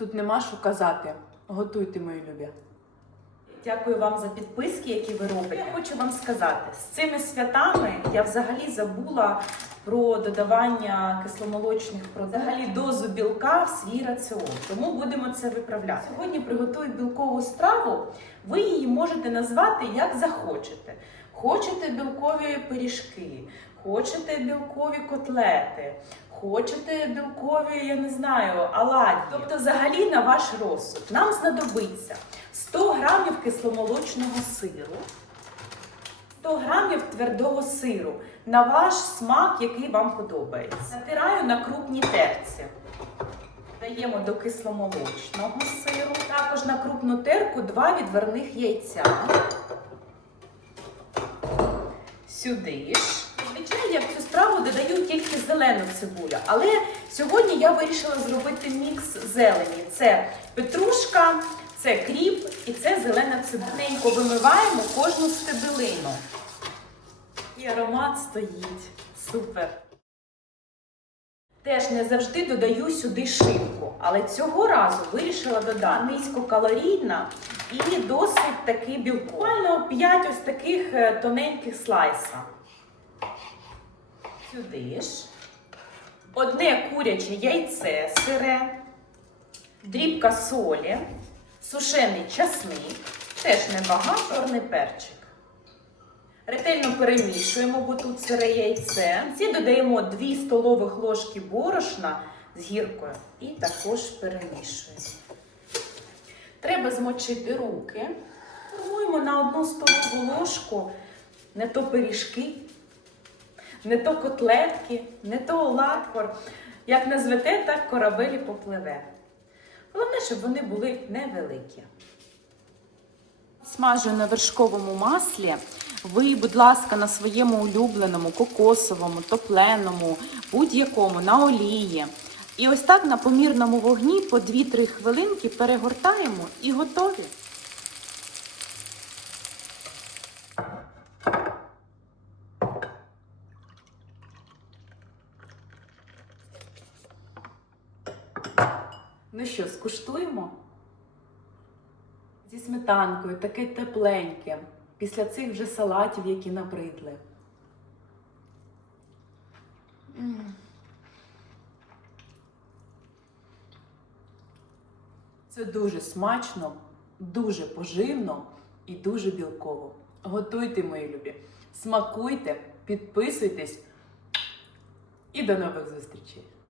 Тут нема що казати. Готуйте, мої любі. Дякую вам за підписки, які ви робите. Я хочу вам сказати, з цими святами я взагалі забула про додавання кисломолочних продуктів, взагалі дозу білка в свій раціон. Тому будемо це виправляти. Сьогодні приготую білкову страву. Ви її можете назвати як захочете. Хочете білкові пиріжки, хочете білкові котлети, хочете білкові, я не знаю, оладьї. Тобто, взагалі на ваш розсуд. Нам знадобиться 100 грамів кисломолочного сиру, 100 грамів твердого сиру на ваш смак, який вам подобається. Натираю на крупній терці. Даємо до кисломолочного сиру. Також на крупну терку 2 відварних яйця. Сюди ж. Зазвичай я в цю страву додаю тільки зелену цибулю, але сьогодні я вирішила зробити мікс зелені. Це петрушка, це кріп і це зелена цибуля. Вимиваємо кожну стебелину. І аромат стоїть. Супер. Теж не завжди додаю сюди шинку, але цього разу вирішила додати низькокалорійна і досить таки білково. Буквально 5 ось таких е, тоненьких слайса. Сюди ж. Одне куряче яйце сире, дрібка солі, сушений часник, теж небагато, чорний перчик. Ретельно перемішуємо, бо тут сире яйце. Ці додаємо 2 столових ложки борошна з гіркою і також перемішуємо. Треба змочити руки. Формуємо на одну столову ложку не то пиріжки, не то котлетки, не то оладкор. Як назвете, так корабель попливе. Головне, щоб вони були невеликі. Смажу на вершковому маслі. Ви, будь ласка, на своєму улюбленому, кокосовому, топленому, будь-якому, на олії. І ось так на помірному вогні по 2-3 хвилинки перегортаємо і готові. Ну що, скуштуємо? Зі сметанкою, таке тепленьке, після цих вже салатів, які набридли. Це дуже смачно, дуже поживно і дуже білково. Готуйте, мої любі, смакуйте, підписуйтесь і до нових зустрічей!